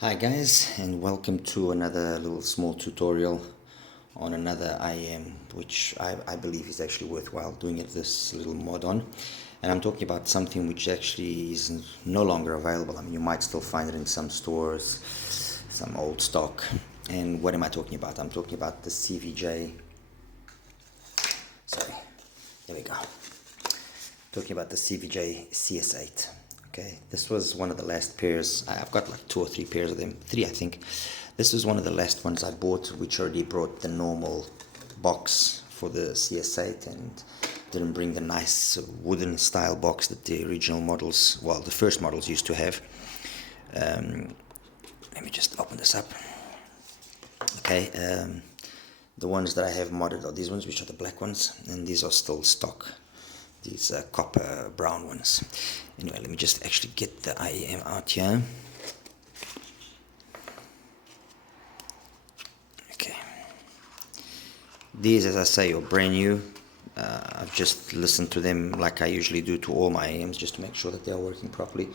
Hi guys, and welcome to another little small tutorial on another IEM, which I believe is actually worthwhile doing it this little mod on. And I'm talking about something which actually is no longer available. I mean, you might still find it in some stores, some old stock. And what am I talking about? I'm talking about the CVJ, sorry, there we go. Talking about the CVJ CS8. Okay, this was one of the last pairs. I've got like 2 or 3 pairs of them, 3 I think. This was one of the last ones I bought, which already brought the normal box for the CS8 and didn't bring the nice wooden style box that the original models, well, the first models used to have. Let me just open this up. Okay, the ones that I have modded are these ones, which are the black ones, and these are still stock. These copper brown ones. Anyway, let me just actually get the IEM out here. Okay. These, as I say, are brand new. I've just listened to them like I usually do to all my IEMs, just to make sure that they are working properly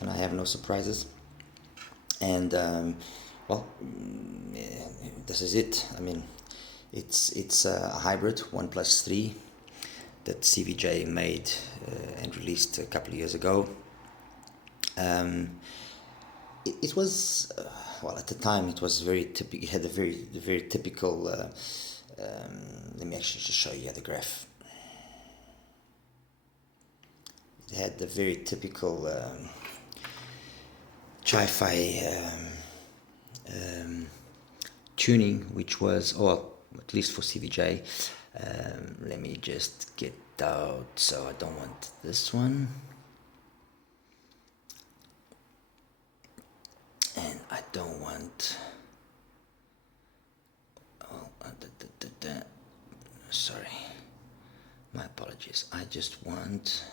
and I have no surprises. And well, this is it. I mean, it's a hybrid 1+3 that CVJ made and released a couple of years ago. It was well, at the time it was very typical. It had a very typical. Let me actually just show you the graph. It had the very typical chi-fi tuning, which was, or at least for CVJ. Let me just get out, so I don't want this one, and I don't want, sorry, my apologies, I just want,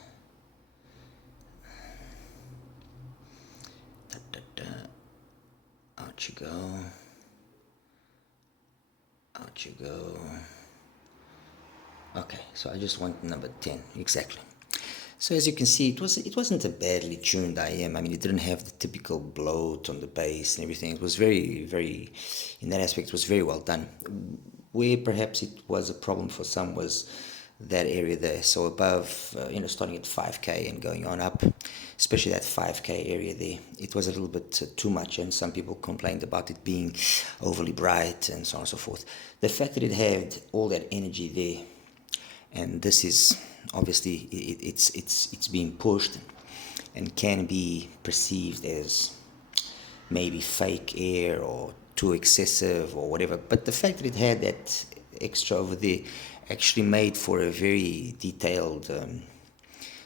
out you go, out you go. Okay, so I just want number 10, exactly. So as you can see, it wasn't a badly tuned IEM. I mean, it didn't have the typical bloat on the bass and everything. It was very, in that aspect, it was very well done. Where perhaps it was a problem for some was that area there. So above, starting at 5K and going on up, especially that 5K area there, it was a little bit too much, and some people complained about it being overly bright and so on and so forth. The fact that it had all that energy there, and this is obviously it's being pushed and can be perceived as maybe fake air or too excessive or whatever, but the fact that it had that extra over there actually made for a very detailed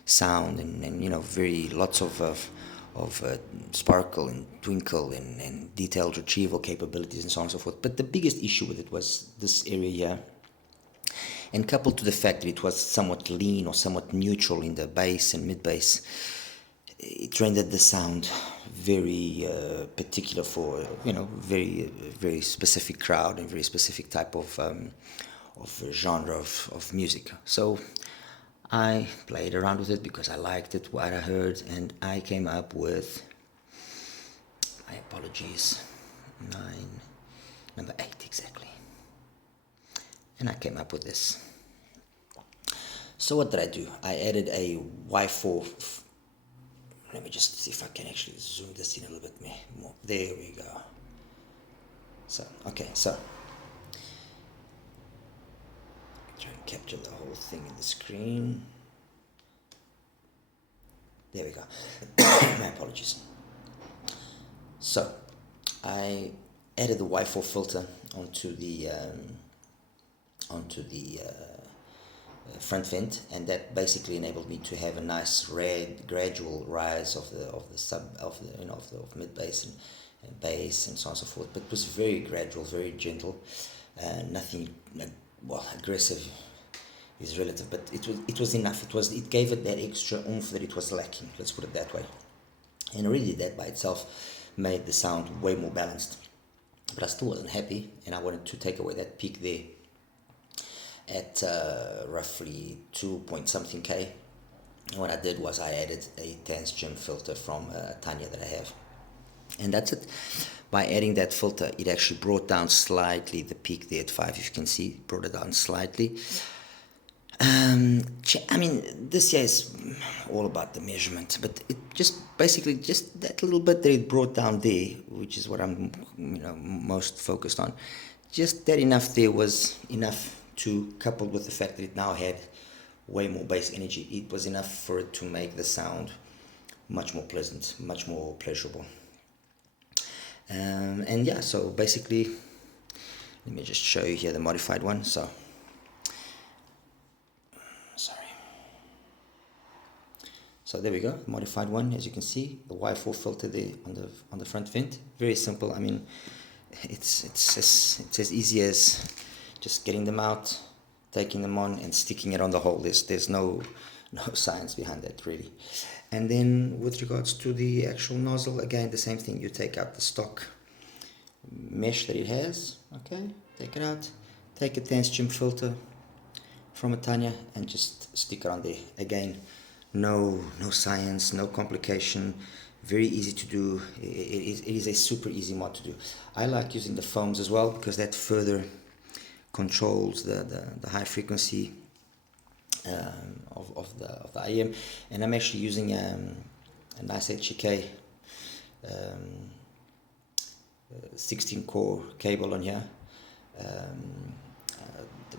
sound, and very lots of sparkle and twinkle and detailed retrieval capabilities and so on and so forth. But the biggest issue with it was this area here. And coupled to the fact that it was somewhat lean or somewhat neutral in the bass and mid-bass, it rendered the sound very particular for, very specific crowd and very specific type of genre of music. So I played around with it because I liked it, what I heard, and I came up with, my apologies, number 8 exactly. And I came up with this. So what did I do? I added a Y4. Let me just see if I can actually zoom this in a little bit more. There we go. So, okay, so try and capture the whole thing in the screen. There we go. My apologies. So I added the Y4 filter onto the front vent, and that basically enabled me to have a nice gradual rise of mid bass and bass and so on and so forth. But it was very gradual, very gentle, nothing aggressive is relative, but it was enough. It gave it that extra oomph that it was lacking. Let's put it that way. And already that by itself made the sound way more balanced. But I still wasn't happy, and I wanted to take away that peak there at roughly 2 point something K. And what I did was I added a Dance Gym filter from Tanya that I have. And that's it. By adding that filter, it actually brought down slightly the peak there at 5. If you can see, brought it down slightly. I mean, this year is all about the measurement, but it just basically just that little bit that it brought down there, which is what I'm most focused on. Just that enough there was enough to, coupled with the fact that it now had way more bass energy, it was enough for it to make the sound much more pleasant, much more pleasurable. And yeah, so basically, let me just show you here the modified one. So there we go, modified one. As you can see, the Y4 filter there on the front vent. Very simple. I mean, it's as easy as just getting them out, taking them on, and sticking it on the hole. There's no science behind that, really. And then with regards to the actual nozzle, again, the same thing. You take out the stock mesh that it has. Okay, take it out. Take a Tanstrom filter from a Tanya and just stick it on there. Again, no science, no complication, very easy to do. It is a super easy mod to do. I like using the foams as well because that further controls the high frequency of the IEM. And I'm actually using a nice HK 16 core cable on here.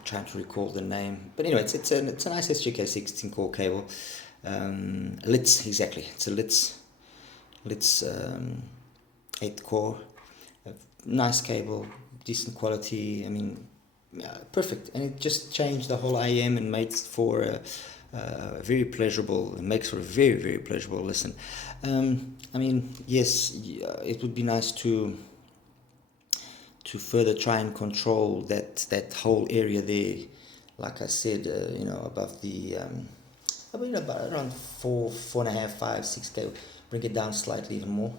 Trying to recall the name, but anyway, it's a nice SGK 16 core cable. Litz, exactly. It's a Litz 8 core, nice cable, decent quality. I mean, perfect. And it just changed the whole IM and made for a very pleasurable. It makes for a very, very pleasurable listen. I mean, yes, it would be nice to further try and control that whole area there. Like I said, above the about around 4.5, 5, 6K. Bring it down slightly even more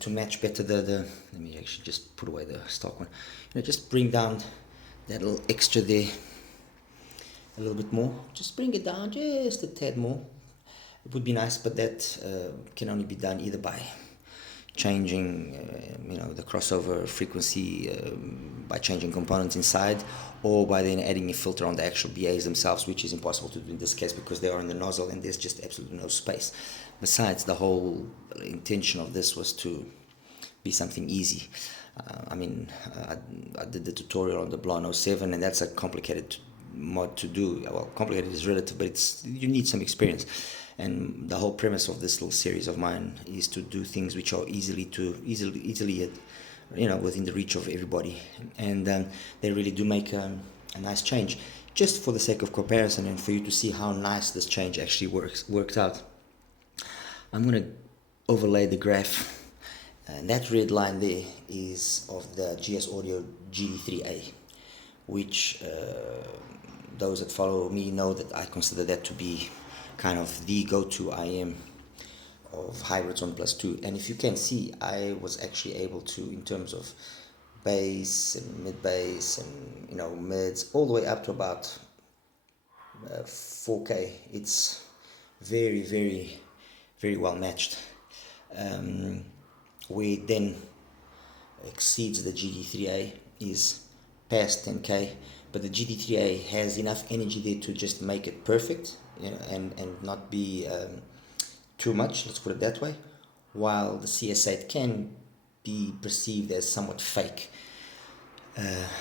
to match better the. Let me actually just put away the stock one. Just bring down that little extra there a little bit more. Just bring it down just a tad more. It would be nice, but that can only be done either by changing the crossover frequency by changing components inside, or by then adding a filter on the actual BAs themselves, which is impossible to do in this case because they are in the nozzle and there's just absolutely no space. Besides, the whole intention of this was to be something easy. I did the tutorial on the Blon 07, and that's a complicated mod to do. Well, complicated is relative, but you need some experience. And the whole premise of this little series of mine is to do things which are easily within the reach of everybody. And they really do make a nice change, just for the sake of comparison and for you to see how nice this change actually worked out. I'm going to overlay the graph. And that red line there is of the GS Audio GD3A, which those that follow me know that I consider that to be kind of the go-to IM of hybrids 1+2. And if you can see, I was actually able to, in terms of bass and mid-bass and mids, all the way up to about 4K. It's very, very, very well matched. Where then exceeds the GD3A is past 10K, but the GD3A has enough energy there to just make it perfect, and not be too much, let's put it that way, while the CS8 can be perceived as somewhat fake.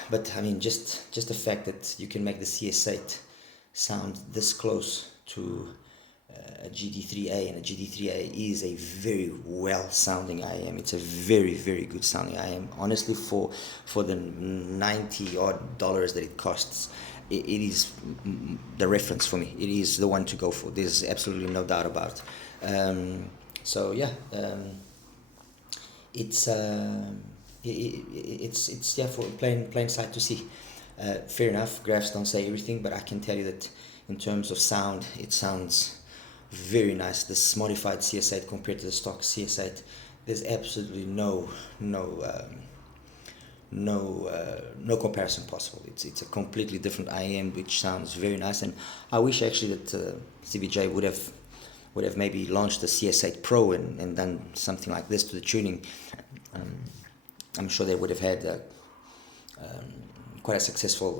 But I mean, just the fact that you can make the CS8 sound this close to a GD3A, and a GD3A is a very well sounding IM. It's a very, very good sounding IM. Honestly, for the $90 odd that it costs, it is the reference for me. It is the one to go for. There's absolutely no doubt about it. So yeah, it's for plain sight to see. Fair enough, graphs don't say everything, but I can tell you that in terms of sound, it sounds very nice. This modified CS8 compared to the stock CS8, there's absolutely no comparison possible. It's a completely different IM which sounds very nice, and I wish actually that CVJ would have would have maybe launched the CS8 Pro and done something like this to the tuning, I'm sure they would have had quite a successful.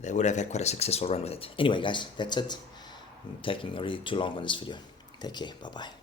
They would have had quite a successful run with it. Anyway, guys, that's it. I'm taking already too long on this video. Take care. Bye bye.